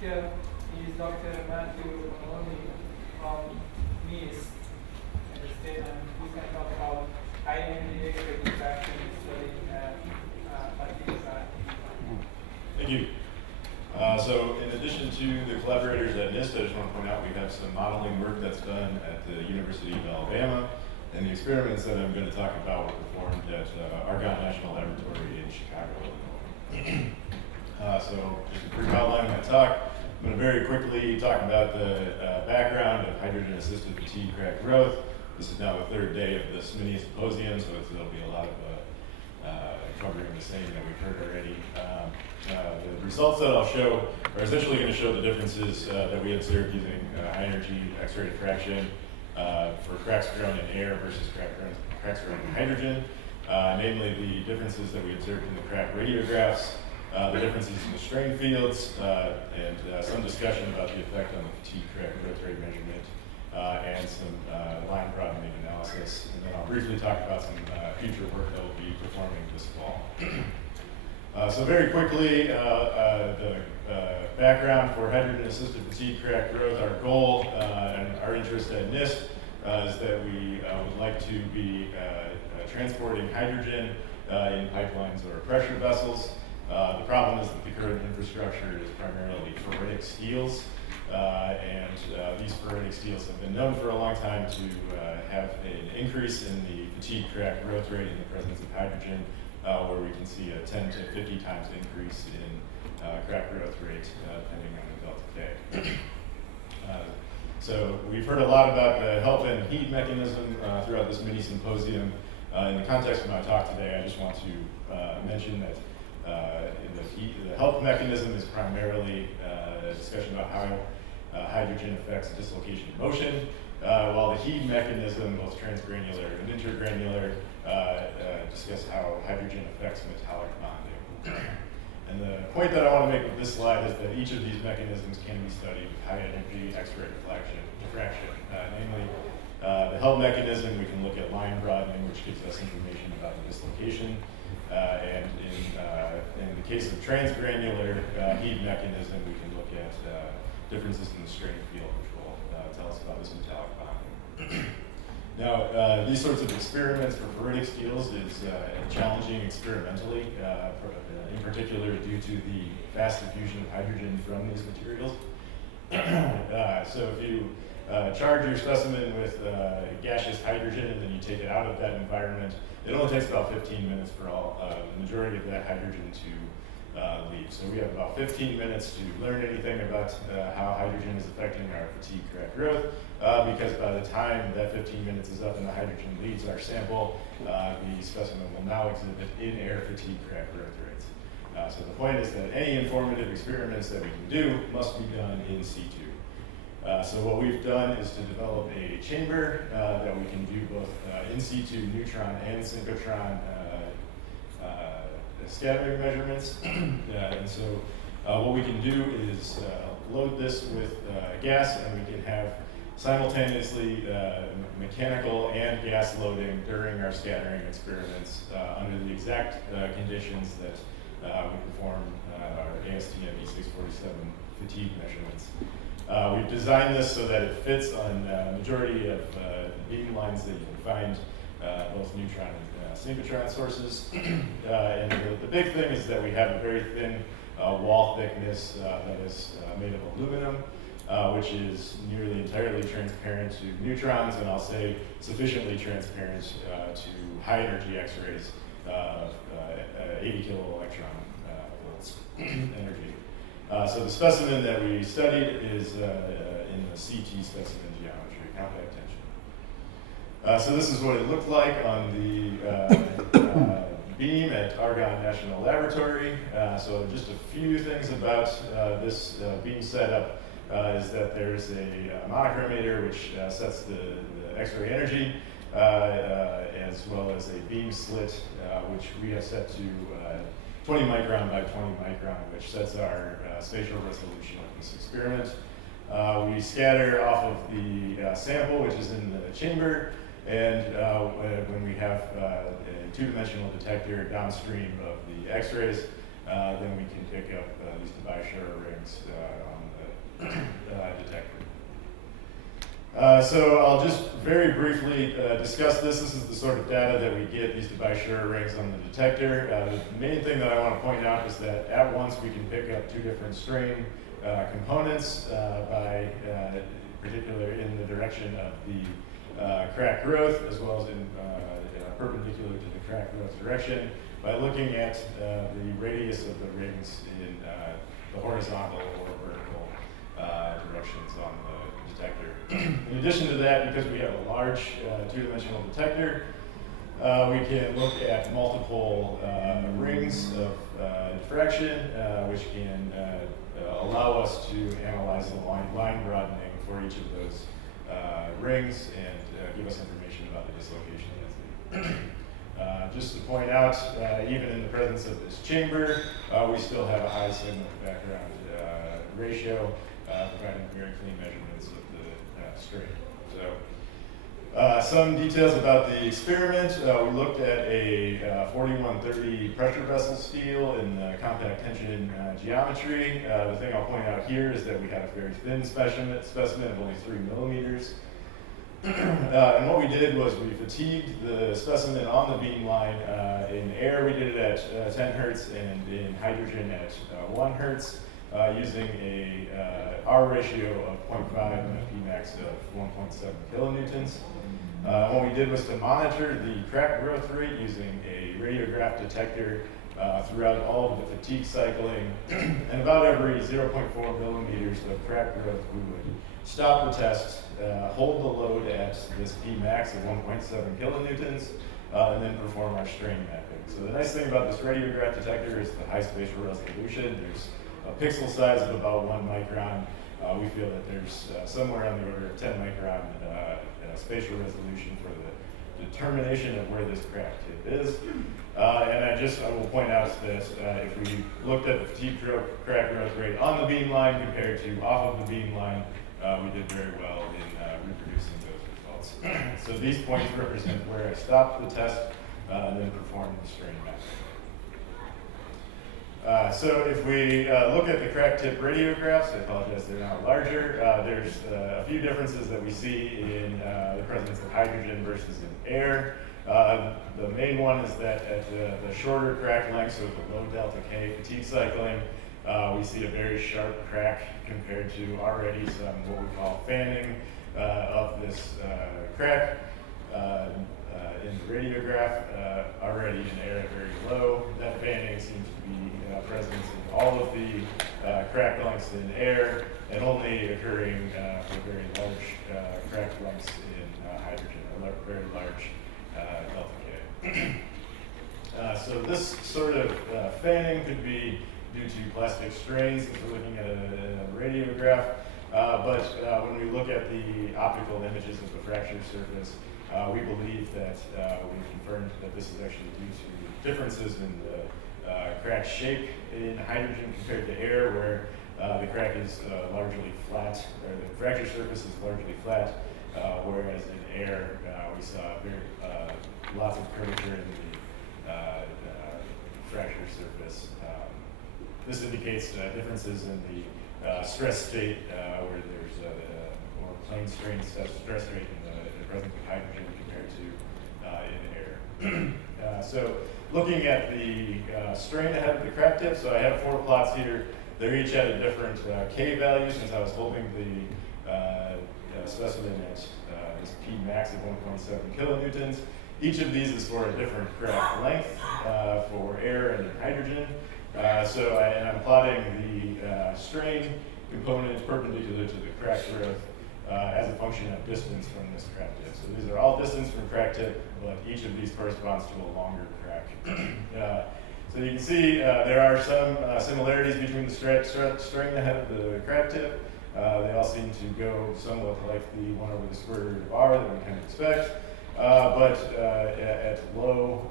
speaker is Dr. Matthew Maloney from NIST in the state, and he's going to talk about high energy X-ray diffraction study at particular. Thank you. So in addition to the collaborators at NIST, I just want to point out we have some modeling work that's done at the University of Alabama, and the experiments that I'm going to talk about were performed at Argonne National Laboratory in Chicago, Illinois. So just a brief outline of my talk. I'm going to very quickly talk about the background of hydrogen-assisted fatigue crack growth. This is now the third day of this mini symposium, so there'll be a lot of covering the same that we've heard already. The results that I'll show are essentially going to show the differences that we observed using high-energy X-ray diffraction for cracks grown in air versus cracks grown in hydrogen, namely the differences that we observed in the crack radiographs, the differences in the strain fields, and some discussion about the effect on the fatigue crack growth rate measurement, and some line broadening analysis. And then I'll briefly talk about some future work that we'll be performing this fall. So very quickly, the background for hydrogen-assisted fatigue crack growth, our goal and our interest at NIST is that we would like to be transporting hydrogen in pipelines or pressure vessels. The problem is that the current infrastructure is primarily ferritic steels, and these ferritic steels have been known for a long time to have an increase in the fatigue crack growth rate in the presence of hydrogen, where we can see a 10 to 50 times increase in crack growth rate depending on the delta K. So we've heard a lot about the help and heat mechanism throughout this mini symposium. In the context of my talk today, I just want to mention that the help mechanism is primarily a discussion about how hydrogen affects dislocation of motion, while the heat mechanism, both transgranular and intergranular, discuss how hydrogen affects metallic bonding. And the point that I want to make with this slide is that each of these mechanisms can be studied with high energy X-ray diffraction. Namely, the help mechanism, we can look at line broadening, which gives us information about the dislocation. And in the case of transgranular heat mechanism, we can look at differences in the strain field, which will tell us about this metallic bonding. Now, these sorts of experiments for ferritic steels is challenging experimentally, in particular due to the fast diffusion of hydrogen from these materials. So if you charge your specimen with gaseous hydrogen and then you take it out of that environment, it only takes about 15 minutes for the majority of that hydrogen to leave. So we have about 15 minutes to learn anything about how hydrogen is affecting our fatigue crack growth, because by the time that 15 minutes is up and the hydrogen leaves our sample, the specimen will now exhibit in-air fatigue crack growth rates. So the point is that any informative experiments that we can do must be done in situ. So what we've done is to develop a chamber that we can do both in situ neutron and synchrotron scattering measurements. And so what we can do is load this with gas, and we can have simultaneously mechanical and gas loading during our scattering experiments under the exact conditions that we perform our ASTM E647 fatigue measurements. We've designed this so that it fits on the majority of beam lines that you can find, both neutron and synchrotron sources. And the big thing is that we have a very thin wall thickness that is made of aluminum, which is nearly entirely transparent to neutrons, and I'll say sufficiently transparent to high energy X-rays of 80 kilo electron volts energy. So the specimen that we studied is in the CT specimen geometry, compact tension. So this is what it looked like on the beam at Argonne National Laboratory. So just a few things about this beam setup is that there's a monochromator which sets the X-ray energy, as well as a beam slit, which we have set to 20 micron by 20 micron, which sets our spatial resolution of this experiment. We scatter off of the sample, which is in the chamber, and when we have a two-dimensional detector downstream of the X-rays, then we can pick up these Debye-Scherrer rings on the detector. So I'll just very briefly discuss this. This is the sort of data that we get, these Debye-Scherrer rings on the detector. The main thing that I want to point out is that at once we can pick up two different strain components by particular in the direction of the crack growth, as well as in perpendicular to the crack growth direction, by looking at the radius of the rings in the horizontal or vertical directions on the detector. In addition to that, because we have a large two-dimensional detector, we can look at multiple rings of diffraction, which can allow us to analyze the line broadening for each of those rings and give us information about the dislocation density. Just to point out, even in the presence of this chamber, we still have a high signal to background ratio, providing very clean measurements of the strain. So, some details about the experiment. We looked at a 4130 pressure vessel steel in compact tension geometry. The thing I'll point out here is that we had a very thin specimen of only 3 millimeters. And what we did was we fatigued the specimen on the beam line. In air, we did it at 10 hertz, and in hydrogen at 1 hertz, using a R ratio of 0.5 and a Pmax of 1.7 kilonewtons. What we did was to monitor the crack growth rate using a radiograph detector throughout all of the fatigue cycling. And about every 0.4 millimeters of crack growth, we would stop the test, hold the load at this Pmax of 1.7 kilonewtons, and then perform our strain mapping. So the nice thing about this radiograph detector is the high spatial resolution. There's a pixel size of about 1 micron. We feel that there's somewhere on the order of 10 micron spatial resolution for the determination of where this crack tip is. And I will point out that if we looked at the fatigue crack growth rate on the beam line compared to off of the beam line, we did very well in reproducing those results. So these points represent where I stopped the test and then performed the strain mapping. So if we look at the crack tip radiographs, I apologize, they're now larger. There's a few differences that we see in the presence of hydrogen versus in air. The main one is that at the shorter crack length, so the low delta K fatigue cycling, we see a very sharp crack compared to already some what we call fanning of this crack. In the radiograph, already in air very low. That fanning seems to be present in all of the crack lengths in air, and only occurring for very large crack lengths in hydrogen, or very large delta K. So this sort of fanning could be due to plastic strains if we're looking at a radiograph, but when we look at the optical images of the fracture surface, we believe that we confirmed that this is actually due to differences in the crack shape in hydrogen compared to air, where the crack is largely flat, or the fracture surface is largely flat, whereas in air we saw lots of curvature in the fracture surface. This indicates differences in the stress state, where there's a more plane strain stress rate in the presence of hydrogen compared to in air. So looking at the strain ahead of the crack tip, so I have 4 plots here. They're each at a different K value, since I was holding the specimen at this P max of 1.7 kilonewtons. Each of these is for a different crack length for air and hydrogen. And I'm plotting the strain component perpendicular to the crack growth as a function of distance from this crack tip. So these are all distance from crack tip, but each of these corresponds to a longer crack. So you can see there are some similarities between the strain ahead of the crack tip. They all seem to go somewhat like the one over the square root of R that we kind of expect. But at low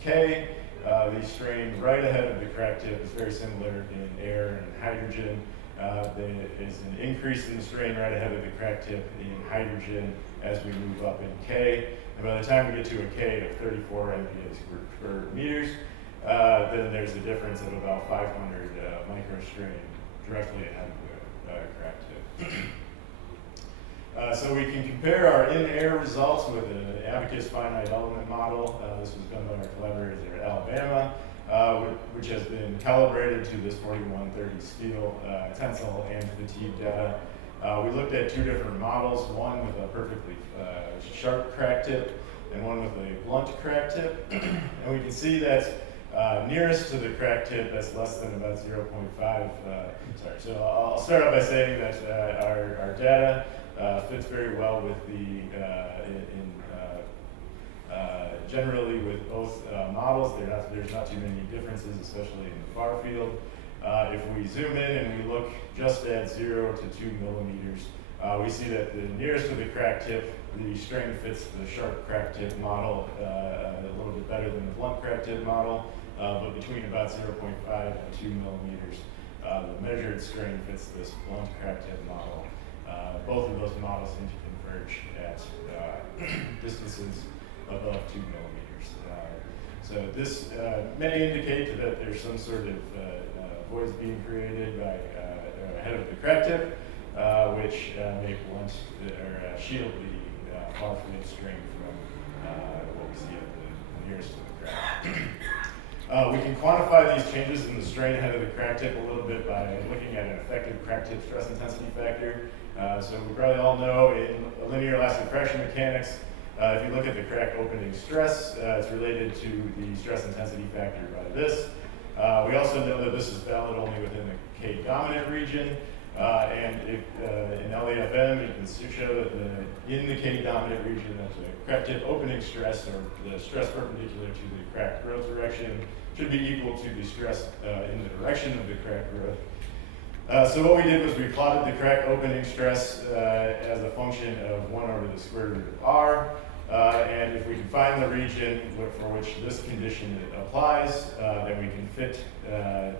K, the strain right ahead of the crack tip is very similar in air and hydrogen. There is an increase in the strain right ahead of the crack tip in hydrogen as we move up in K. And by the time we get to a K of 34 MPa per meters, then there's a difference of about 500 microstrain directly ahead of the crack tip. So we can compare our in-air results with an abacus finite element model. This was done by our collaborators at Alabama, which has been calibrated to this 4130 steel tensile and fatigue data. We looked at two different models, one with a perfectly sharp crack tip and one with a blunt crack tip. And we can see that nearest to the crack tip, that's less than about 0.5. So I'll start out by saying that our data fits very well with the, generally with both models. There's not too many differences, especially in the far field. If we zoom in and we look just at 0 to 2 millimeters, we see that the nearest to the crack tip, the strain fits the sharp crack tip model a little bit better than the blunt crack tip model, but between about 0.5 and 2 millimeters, the measured strain fits this blunt crack tip model. Both of those models seem to converge at distances above 2 millimeters. So this may indicate that there's some sort of voids being created by ahead of the crack tip, which may blunt or shield the far field strain from what we see at the nearest to the crack. We can quantify these changes in the strain ahead of the crack tip a little bit by looking at an effective crack tip stress intensity factor. So we probably all know in linear elastic fraction mechanics, if you look at the crack opening stress, it's related to the stress intensity factor by this. We also know that this is valid only within the K dominant region. And in LEFM, you can show that in the K dominant region, that the crack tip opening stress, or the stress perpendicular to the crack growth direction, should be equal to the stress in the direction of the crack growth. So what we did was we plotted the crack opening stress as a function of 1 over the square root of r. And if we can find the region for which this condition applies, then we can fit a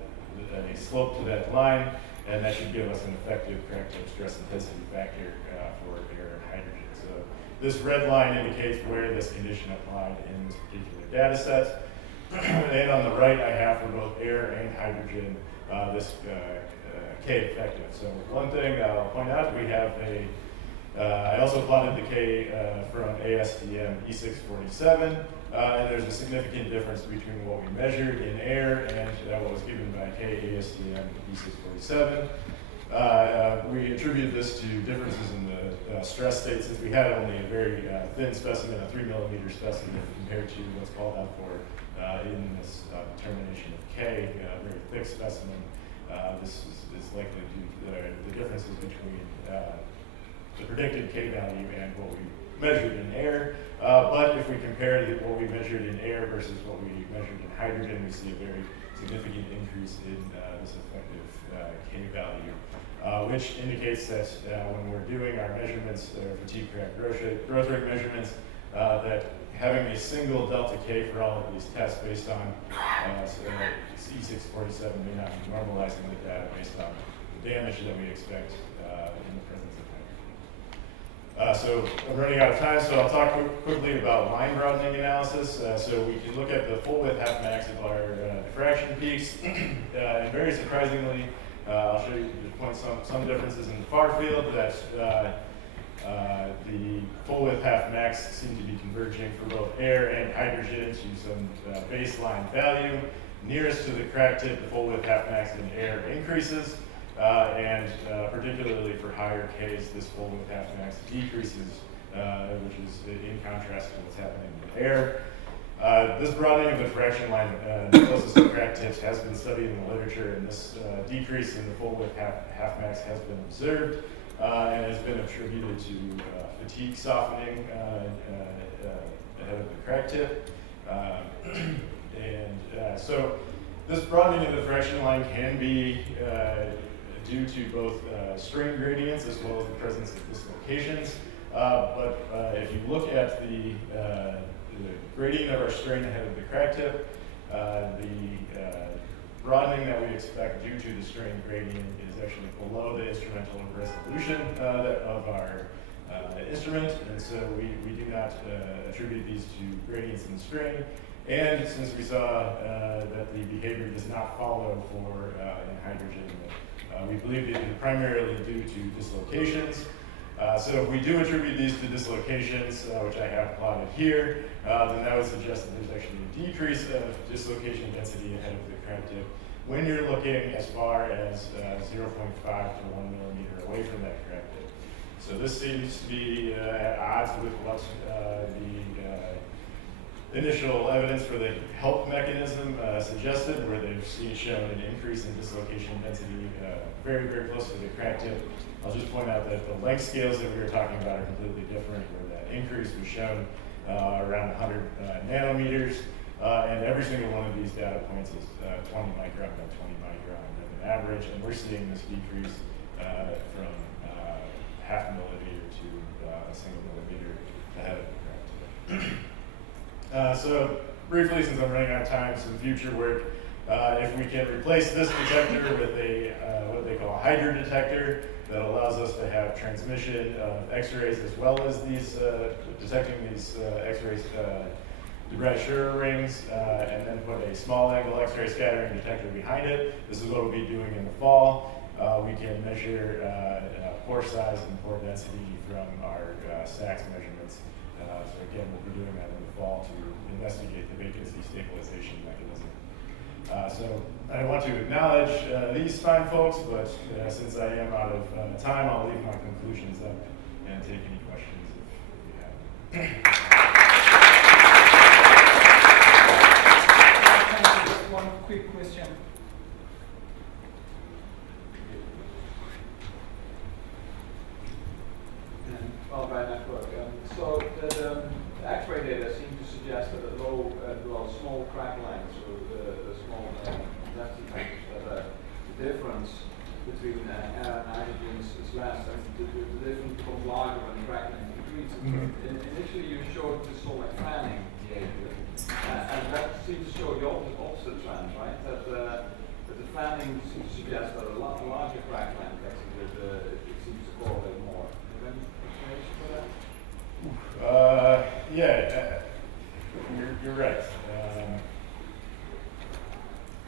slope to that line, and that should give us an effective crack tip stress intensity factor for air and hydrogen. So this red line indicates where this condition applied in this particular data set. And on the right, I have for both air and hydrogen this K effective. So one thing I'll point out, we have I also plotted the K from ASTM E647, and there's a significant difference between what we measured in air and what was given by KASTM E647. We attribute this to differences in the stress state, since we had only a very thin specimen, a 3 millimeter specimen, compared to what's called out for in this determination of K, a very thick specimen. This is likely due to the differences between the predicted K value and what we measured in air. But if we compare what we measured in air versus what we measured in hydrogen, we see a very significant increase in this effective K value, which indicates that when we're doing our measurements, fatigue crack growth rate measurements, that having a single delta K for all of these tests based on E647 may not be normalizing the data based on the damage that we expect in the presence of hydrogen. So I'm running out of time, so I'll talk quickly about line broadening analysis. So we can look at the full width half max of our diffraction peaks, and very surprisingly, I'll show you, point some differences in the far field that the full width half max seem to be converging for both air and hydrogen to some baseline value. Nearest to the crack tip, the full width half max in air increases, and particularly for higher Ks, this full width half max decreases, which is in contrast to what's happening with air. This broadening of the diffraction line closest to crack tips has been studied in the literature, and this decrease in the full width half max has been observed and has been attributed to fatigue softening ahead of the crack tip. So this broadening of the diffraction line can be due to both strain gradients as well as the presence of dislocations. But if you look at the gradient of our strain ahead of the crack tip, the broadening that we expect due to the strain gradient is actually below the instrumental resolution of our instrument, and so we do not attribute these to gradients in the strain. And since we saw that the behavior does not follow for in hydrogen, we believe it is primarily due to dislocations. So if we do attribute these to dislocations, which I have plotted here, then that would suggest that there's actually a decrease of dislocation density ahead of the crack tip when you're looking as far as 0.5 to 1 millimeter away from that crack tip. So this seems to be at odds with what the initial evidence for the help mechanism suggested, where they've shown an increase in dislocation density very, very close to the crack tip. I'll just point out that the length scales that we were talking about are completely different, where that increase was shown around 100 nanometers, and every single one of these data points is 20 micron by 20 micron as an average, and we're seeing this decrease from half millimeter to a single millimeter ahead of the crack tip. So briefly, since I'm running out of time, some future work. If we can replace this detector with a what they call a hydro detector that allows us to have transmission of X-rays as well as these detecting these X-rays Debray Schur rings, and then put a small angle X-ray scattering detector behind it. This is what we'll be doing in the fall. We can measure pore size and pore density from our SACS measurements. So again, we'll be doing that in the fall to investigate the vacancy stabilization mechanism. So I want to acknowledge these fine folks, but since I am out of time, I'll leave my conclusions up and take any questions if you have them. Just one quick question. Well, by network. So the X-ray data seem to suggest that at low, small crack lengths, or the small density factors, that the difference between air and hydrogen is less, and the difference becomes larger when the crack length increases. Initially, you showed this sort of like fanning behavior, and that seems to show the opposite trend, right? That the fanning seems to suggest that a larger crack length actually it seems to correlate more. Yeah, you're right.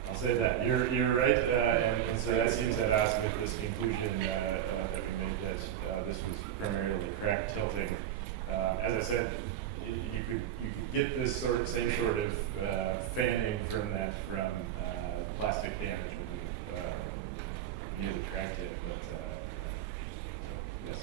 I'll say that you're right, and so that seems at odds with this conclusion that we made that this was primarily crack tilting. As I said, you could get this same sort of fanning from plastic damage near the crack tip, but yes.